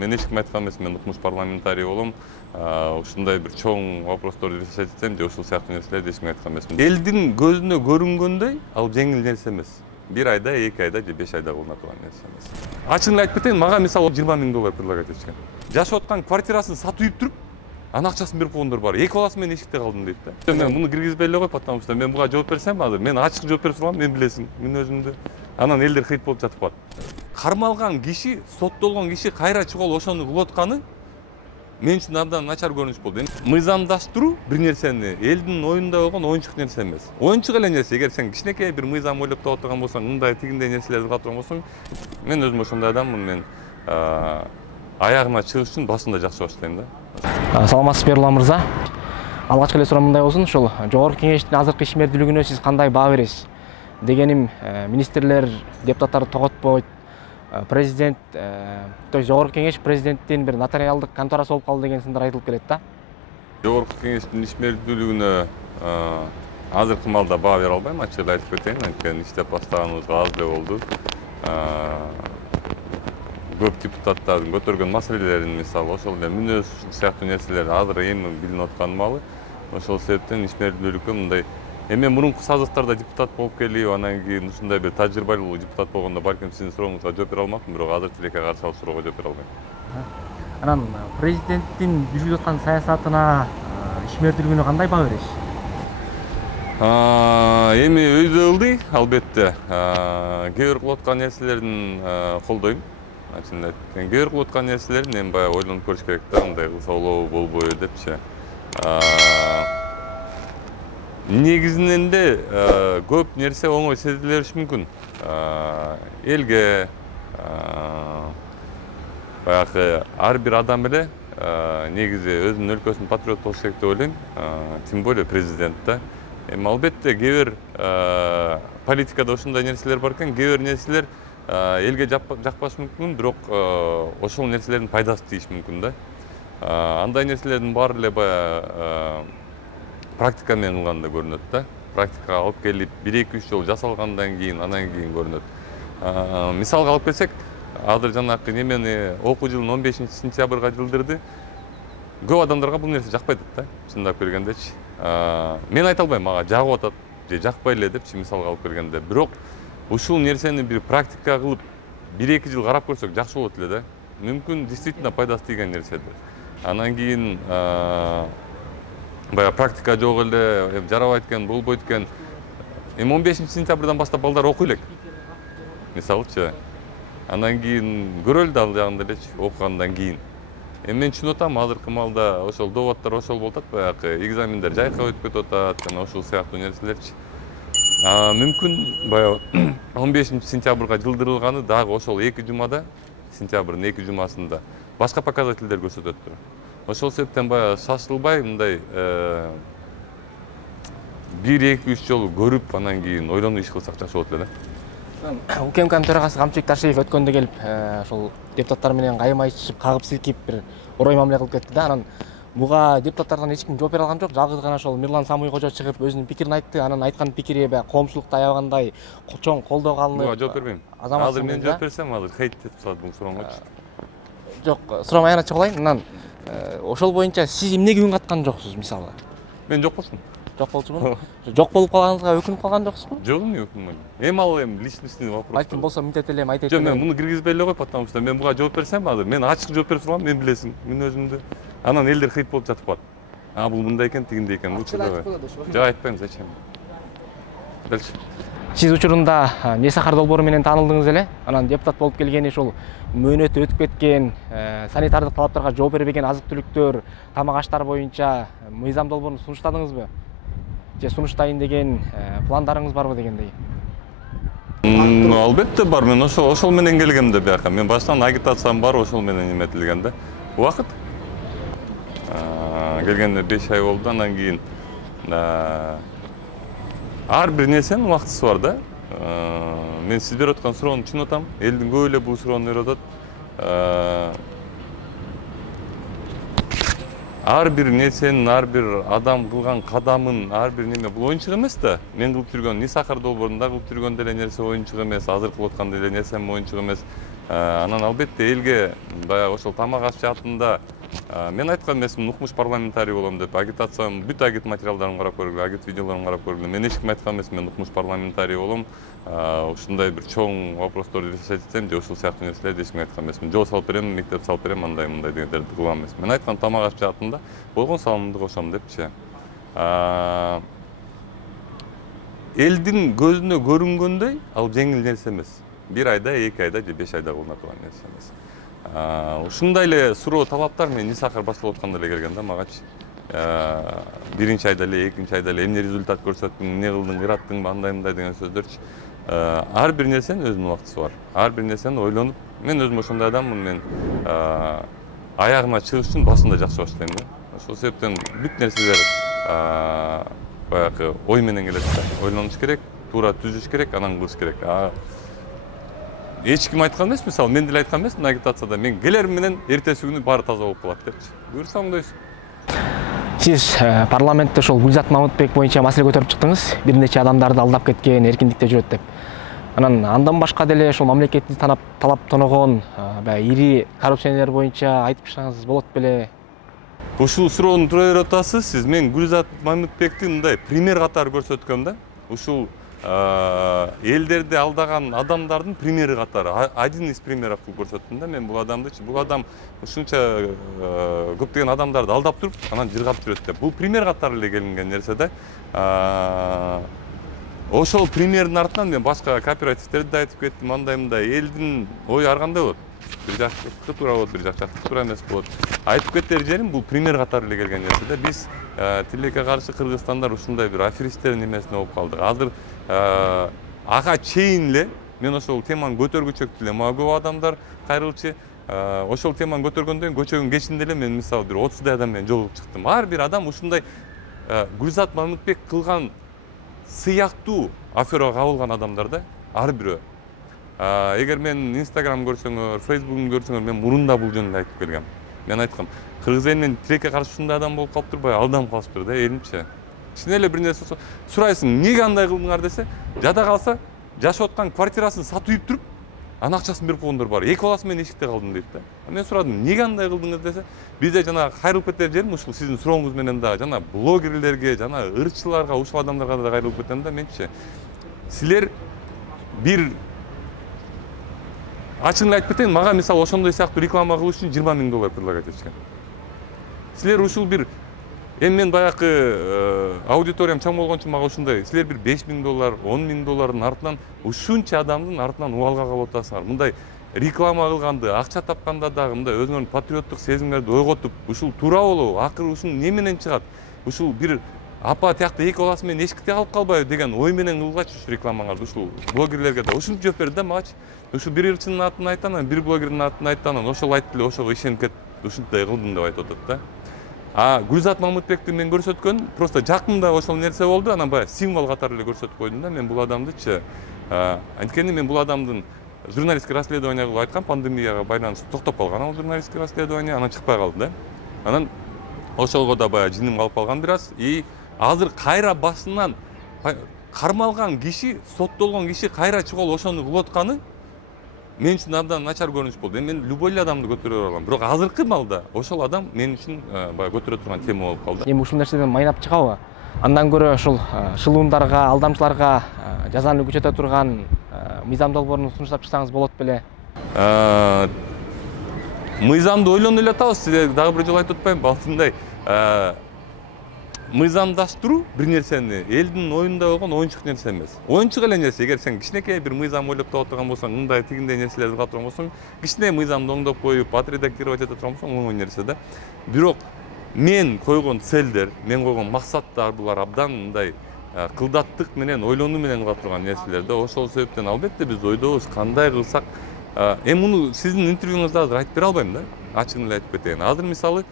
Мен эч ким айткан эмес, мен укмуш парламентарий болом. Ушундай бир чоң вопросторду решать этсем же ушул сыяктуу нерселерди эч кимге айткан эмесмин. Элдин көзүнө көрүнгөндөй ал жеңил нерсе эмес. 1 айда, 2 айда же 5 айда болуна турган нерсе эмес. Ачыгын айтып кетейин, мага мисалы 20 000 доллар предлагать этишкен. Жашап аткан квартирасын сатып үйүп туруп, анын акчасын берип койгондор бар. 2 баласы менен эшикте калдым дейт да. Мен муну киргизбей эле кой, потому что мен буга жооп берсем азыр, мен ачык жооп берип турам, мен билесиң, мен өзүмдү. Анан элдер хит болуп жатып калат. Кармалган киши, соттолгон киши кайра чыгып ошону кылып атканы мен үчүн абдан начар көрүнүш болду. Мыйзамдаштыруу бир нерсени элдин оюнда болгон оюнчук нерсе эмес. Оюнчук эле нерсе. Эгер сен кичинекей бир мыйзам ойлоп таап турган болсоң, мындай тигиндей нерселерди кылып турган болсоң, мен өзүм ошондой адаммын. Мен аягына чыгыш үчүн башында жакшы баштайм да. Саламатсызбы Эрлан мырза. Алгачкы эле суроом мындай болсун, ушул жогорку кеңештин азыркы ишмердүүлүгүнө сиз кандай баа бересиз? Дегеним, министрлер депутаттарды тоготпойт, президент, то есть жогорку кеңеш президенттин бир нотариалдык конторасы болуп калды деген сындар айтылып келет да. Жогорку кеңештин ишмердүүлүгүнө азыркы маалда баа бере албайм, ачык эле айтып кетейин. Анткени иштеп баштаганыбызга аз эле болду. Көп депутаттардын көтөргөн маселелерин, мисалы, ошол эле мүнөз сыяктуу нерселер азыр эми билинип аткан маалы. Ошол себептен ишмердүүлүккө мындай мен мурунку сазыктарда депутат болуп келип, анан кийин ушундай бир тажрыйбалуу депутат болгондо балким сиздин сурооңузга жооп бере алмакмын, бирок азыр тилекке каршы ал суроого жооп бере албайм. Анан президенттин жүргүзүп аткан саясатына, ишмердүүлүгүнө кандай баа бересиз? Эми өйдө ылдый, албетте. Кээ бир кылып аткан нерселерин колдойм. Кээ бир кылып аткан нерселерин эми баягы ойлонуп көрүш керек да, мындай кылса болобу, болбойбу депчи. Негизинен де көп нерсе оңой сезиле бериши мүмкүн. Элге баягы ар бир адам эле негизи өзүнүн өлкөсүнүн патриоты болуш керек деп ойлойм. Тем более президент да. Эми албетте кээ бир политикада ушундай нерселер бар экен, кээ бир нерселер элге жакпашы мүмкүн, бирок ошол нерселердин пайдасы тийиш мүмкүн да. Андай нерселердин баары эле баягы практика менен кылганда көрүнөт да. Практикага алып келип 1-2-3 жолу жасалгандан кийин, анан кийин көрүнөт. Мисалга алып келсек, азыр жанакы немени окуу жылын 15-сентябрга жылдырды. Көп адамдарга бул нерсе жакпай атат да, чындап келгендечи. Мен айта албайм, мага жагып атат же жакпай эле депчи, мисалга алып келгенде. Бирок ушул нерсени бир практика кылып 1-2 жыл карап көрсөк жакшы болот эле да. Мүмкүн действительно пайдасы тийген нерседир. Анан кийин баягы практика жок эле, жарабайт экен, болбойт экен. Эми 15-сентябрдан баштап балдар окуй элек. Мисалычы. Анан кийин көрөлү да ал жагында элечи, окугандан кийин. Эми мен түшүнүп атам, азыркы маалда ошол доводдор ошол болуп атат, баягы экзамендер жайка өтүп кетип атат, жана ошол сыяктуу нерселерчи. Мүмкүн баягы 15-сентябрга жылдырылганы дагы ошол 2 жумада, сентябрдын 2 жумасында башка показательдер көрсөтөттүр. Ошол себептен баягы шашылбай мындай 1-2-3 жолу көрүп, анан кийин ойлонуп иш кылсак жакшы болот эле да. УКМК төрагасы Камчыбек Ташиев өткөндө келип, ошол депутаттар менен кайым айтышып, кагып силкип бир орой мамиле кылып кетти да. Анан буга депутаттардан эч ким жооп бере алган жок. Жалгыз гана ошол Мирлан Самый кожо чыгып өзүнүн пикирин айтты. Анан айткан пикири баягы коомчулукта аябагандай чоң колдоого алынып. Буга жооп бербейм. Азыр мен жооп берсем, азыр хейт деп чыгат бул сурооңочу. Жок, суроом аянат чыгылайын. Анан ошол боюнча сиз эмнеге үн каткан жоксуз, мисалы? Мен жок болчумун. Жок болчумун? Жок болуп калганыңызга өкүнүп калган жоксузбу? Жок, эмне өкүнмөйм. Эми ал личностный вопрос. Айтчым болсо мынтет эле айтайт. Жок, мен муну киргизбей эле кой, потому что мен буга жооп берсем азыр, мен ачык жооп берип турам, мен билесиң, мен өзүмдү. Анан элдер хит болуп жатып калат. Бул мындай экен, тигиндей экен. Лучше давай. Жок, айтпайм, зачем? Дальше. Сиз учурунда Не сахар долбоору менен таанылдыңыз эле. Анан депутат болуп келгени ушул мөөнөтү өтүп кеткен, санитардык талаптарга жооп бербеген азык-түлүктөр, тамак аштар боюнча мыйзам долбоорун сунуштадыңызбы? Же сунуштайын деген пландарыңыз барбы дегендей? Албетте бар. Мен ошол менен келгем да бияка. Мен баштан агитациям бар, ошол менен эметилген да. Убакыт келгенде 5 ай болду, анан кийин ар бир нерсенин убактысы бар да. Мен сиз берип аткан суроону түшүнүп атам. Элдин көбү эле бул суроону берип атат. Ар бир нерсенин, ар бир адам кылган кадамын, ар бир неме бул оюнчук эмес да. Мен кылып жүргөн Не сахар долбоорунда кылып жүргөн деле нерсе оюнчук эмес, азыр кылып аткан деле нерсем оюнчук эмес. Анан албетте элге баягы ошол тамак аш жаатында мен айткан эмесмин, укмуш парламентарий болом деп, агитациянын бүт агит материалдарын карап көргүлө, агит видеолорун карап көргүлө. Мен эчким айткан эмес, мен укмуш парламентарий болом, ушундай бир чоң вопросторду решать этсем же ушул сыяктуу нерселерди эчкимге айткан эмесмин. Жол салып берем, мектеп салып берем, андай мындай дегендерди кылган эмесмин. Мен айткан тамак аш жаатында болгон салымымды кошом депчи. Элдин көзүнө көрүнгөндөй ал жеңил нерсе эмес. 1 айда, 2 айда же 5 айда кылына турган нерсе эмес. Ушундай эле суроо талаптар мен Нисахар башылып атканда эле келген да магачы. Биринчи айда эле, экинчи айда эле эмне результат көрсөттүң, эмне кылдың, ыраттыңбы, андай мындай деген сөздөрчү. Ар бир нерсенин өзүнүн убактысы бар. Ар бир нерсени ойлонуп, мен өзүм ошондой адаммын, мен аягына чыгыш үчүн башында жакшы баштайм да. Ошол себептен бүт нерселер баягы ой менен келет да. Ойлонуш керек, туура түзүш керек, анан кылыш керек. Эч ким айткан эмес, мисалы мен деле айткан эмесмин агитацияда, мен келерим менен эртеси күнү баары таза болуп калат депчи. Буюрса оңдойсуң. Сиз парламентте ошол Гүлзат Мамытбек боюнча маселе көтөрүп чыктыңыз, бир нече адамдарды алдап кеткен, эркиндикте жүрөт деп. Андан башка деле ошол мамлекетти талап тоногон ири коррупционерлер боюнча айтып чыксаңыз болот беле? Ушул суроону туура берип атасыз. Сиз мен Гүлзат Мамытбекти мындай пример катары көрсөткөм да. Ушул элдерди алдаган адамдардын примери катары, один из примеров көрсөттүм да. Мен бул адамдычы, бул адам ушунча көптөгөн адамдарды алдап туруп, анан жыргап жүрөт деп. Бул пример катары эле келинген нерсе да. Ошол примердин артынан мен башка кооперативтерди да айтып кеттим, андай мындай элдин ою ар кандай болот. Бир жакчылыкка туура болот, бир жакчылыкка туура эмес болот. Айтып кетер жерим бул пример катары эле келген нерсе да. Биз тилекке каршы Кыргызстандар ушундай бир аферисттердин эмесине болуп калдык. Азыр ага чейин эле мен ошол теманы көтөргүчөктү эле мага көп адамдар кайрылчу. Ошол теманы көтөргөндөн көчөгүн кечинде эле мен мисалы бир 30 адам менен жолугуп чыктым. Ар бир адам ушундай Гүлзат Мамытбек кылган сыяктуу аферага кабылган адамдар да, ар бирөө. Эгер мен Instagram көрсөңөр, Facebook көрсөңөр, мен мурунда бул жөнүндө айтып келгем. Мен айткам, кыргыз элинен тилекке каршы ушундай адам болуп калыптыр, баягы алданып калышыптыр да, элимчи. Кичине эле бир нерсе сурайсың, эмнеге андай кылдыңар десе, жада калса, жашап аткан квартирасын сатып үйүп туруп, анын акчасын берип койгондор бар. 2 баласы менен эшикте калдым дейт да. Мен сурадым, эмнеге андай кылдыңыз десе, бизде жана кайрылып кетер жерим ушул сиздин сурооңуз менен да, жана блогерлерге, жана ырчыларга, ушул адамдарга да кайрылып кетем да, менчи. Силер бир ачыгын айтып кетейин, мага мисалы ошондой сыяктуу реклама кылыш үчүн $20,000 предлагать этишкен. Силер ушул бир мен баягы аудиториям чоң болгон үчүн мага ушундай, силер бир $5,000, $10,000 артынан ушунча адамдын артынан убалга калып атасыңар. Мындай реклама кылганды, акча тапканда дагы мындай өзүңөрдүн патриоттук сезимдерди ойготуп, ушул туура болобу? Акыры ушун эмне менен чыгат? Ушул бир апа тиякта 2 баласы менен эшикте калып калбайбы деген ой менен кылгачы ушул рекламаңарды, ушул блогерлерге да ушинтип жооп берди да магачы. Ушул бир ырчынын атын айтты, анан бир блогердин атын айтты, анан ошол айтты эле, ошого ишенип кетип, ушундай кылдым деп айтып атат да. Гүлзат Мамытбекти мен көрсөткөн просто жакында ошол нерсе болду, анан баягы символ катары эле көрсөтүп койдум да. Мен бул адамдычы, анткени мен бул адамдын журналисттик расследование кылып айткам, пандемияга байланыштуу токтоп калган ал журналисттик расследование, анан чыкпай калды да. Анан ошолго да баягы жиним калып калган бир аз. Азыр кайра башынан кармалган киши, соттолгон киши кайра чыгып ошону кылып атканы мен үчүн абдан начар көрүнүш болду. Мен любой эле адамды көтөрө алам. Бирок азыркы маалда ошол адам мен үчүн баягы көтөрө турган тема болуп калды. Эми ушул нерседен майнап чыгабы? Андан көрө ошол шылуундарга, алдамчыларга жазаны күчөтө турган мыйзам долбоорун сунуштап чыксаңыз болот беле? Мыйзамды ойлонуп эле атабыз. Сизге дагы бир жолу айтып атпаймынбы? Алтындай мыйзамдаштыруу бир нерсени элдин оюнда болгон оюнчук нерсе эмес. Оюнчук эле нерсе. Эгер сен кичинекей бир мыйзам ойлоп таба турган болсоң, мындай тигиндей нерселерди кыла турган болсоң, кичине мыйзамды оңдоп коюп, отредактировать эте турган болсоң, оңой нерсе да. Бирок мен койгон целдер, мен койгон максаттар булар абдан мындай кылдаттык менен, ойлонуу менен кыла турган нерселер да. Ошол себептен албетте биз ойдобуз, кандай кылсак. Эми муну сиздин интервьюңузда азыр айтып бере албайм да. Ачыгын эле айтып кетейин. Азыр мисалы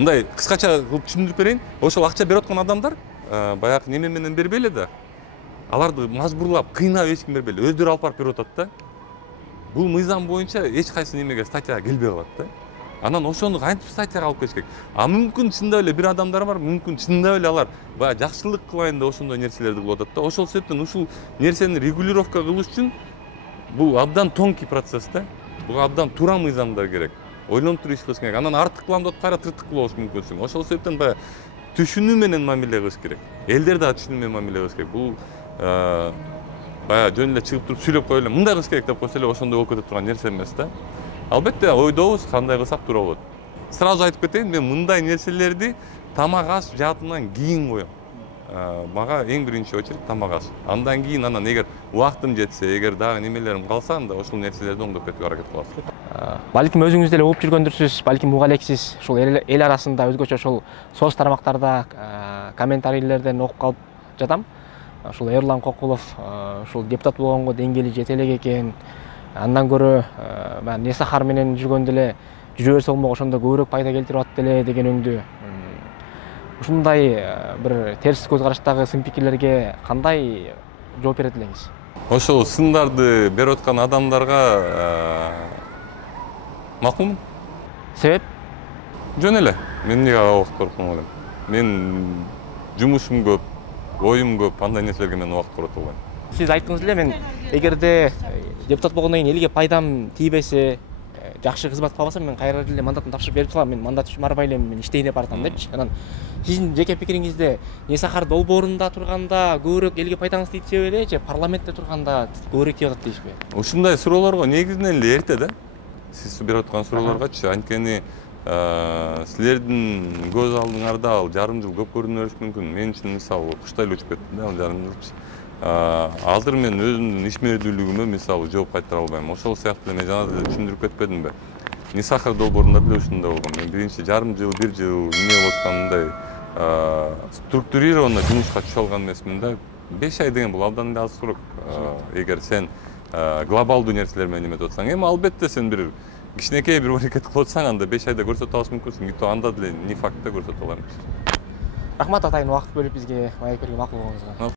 мындай кыскача кылып түшүндүрүп берейин. Ошол акча берип аткан адамдар баягы неме менен бербей эле да. Аларды мажбурлап, кыйнап эч ким бербей эле өздөрү алып барып берип атат да. Бул мыйзам боюнча эч кайсы немеге статьяга келбей калат да. Анан ошону кантип статьяга алып келиш керек. А мүмкүн чындап эле бир адамдар бар, мүмкүн чындап эле алар баягы жакшылык кылайын деп ошондой нерселерди кылып атат да. Ошол себептен ушул нерсени регулировка кылыш үчүн бул абдан тонкий процесс да. Буга абдан туура мыйзамдар керек. Ойлонуп туруп иш кылыш керек. Анан артыкланып кайра тыртык болуш мүмкүнсүң. Ошол себептен баягы түшүнүү менен мамиле кылыш керек. Элдер да түшүнүү менен мамиле кылыш керек. Бул баягы жөн эле чыгып туруп сүйлөп коюп эле мындай кылыш керек деп койсо эле ошондой болуп кете турган нерсе эмес да. Албетте ойдобуз кандай кылсак туура болот. Сразу айтып кетейин, мен мындай нерселерди тамак аш жаатынан кийин коем. Мага эң биринчи очередь тамак аш. Андан кийин анан эгер убактым жетсе, эгер дагы немелерим калса, анда ошол нерселерди оңдоп кетүүгө аракет кылабыз. Балким өзүңүз деле угуп жүргөндүрсүз, балким уга элексиз. Ушул эл арасында өзгөчө ошол соц тармактарда комментарийлерден окуп калып жатам. Ушул Эрлан Кокулов ушул депутат болгонго деңгээли жете элек экен. Андан көрө Несахар менен жүргөндө эле жүрө берсе болмок, ошондо көбүрөөк пайда келтирип атты эле деген өңдү. Ушундай бир терс көз караштагы сын пикирлерге кандай жооп берет элеңиз? Ошол сындарды берип аткан адамдарга макулмун. Себеп? Жөн эле. Мен эмнеге убакыт коротом элем? Мен жумушум көп, оюм көп, андай нерселерге мен убакыт корото албайм. Сиз айттыңыз эле, мен эгерде депутат болгондон кийин элге пайдам тийбесе, жакшы кызмат кылбасам, мен кайра эле мандатын тапшырып берип салам. Мен мандат үчүн барбай эле мен иштейин деп баратам депчи. Анан сиздин жеке пикириңизде Несахар долбоорунда турганда көбүрөөк элге пайдаңыз тийсе эле же парламентте турганда көбүрөөк тийип атат дейсизби? Ушундай суроолорго негизинен эле эрте да. Сиз берип аткан суроолоргочу, анткени силердин көз алдыңарда ал жарым жыл көп көрүнө бериши мүмкүн. Мен үчүн мисалы куштай эле өтүп кетти да ал жарым жылчы. Азыр мен өзүмдүн ишмердүүлүгүмө мисалы жооп кайтара албайм. Ошол сыяктуу эле мен жана деле түшүндүрүп кетпедимби? Несахар долбоорунда деле ушундай болгон. Мен биринчи жарым жыл, бир жыл эмне болуп аткандай структурированно жумушка түшө алган эмесмин да. 5 ай деген бул абдан эле аз срок. Эгер сен глобалдуу нерселер менен эметип атсаң, эми албетте сен бир кичинекей бир аракет кылып атсаң, анда 5 айда көрсөтө алыш мүмкүнсүң. То анда деле не факт да көрсөтө алам. Рахмат атайын, убакыт бөлүп бизге маек берүүгө макул болгоңузга.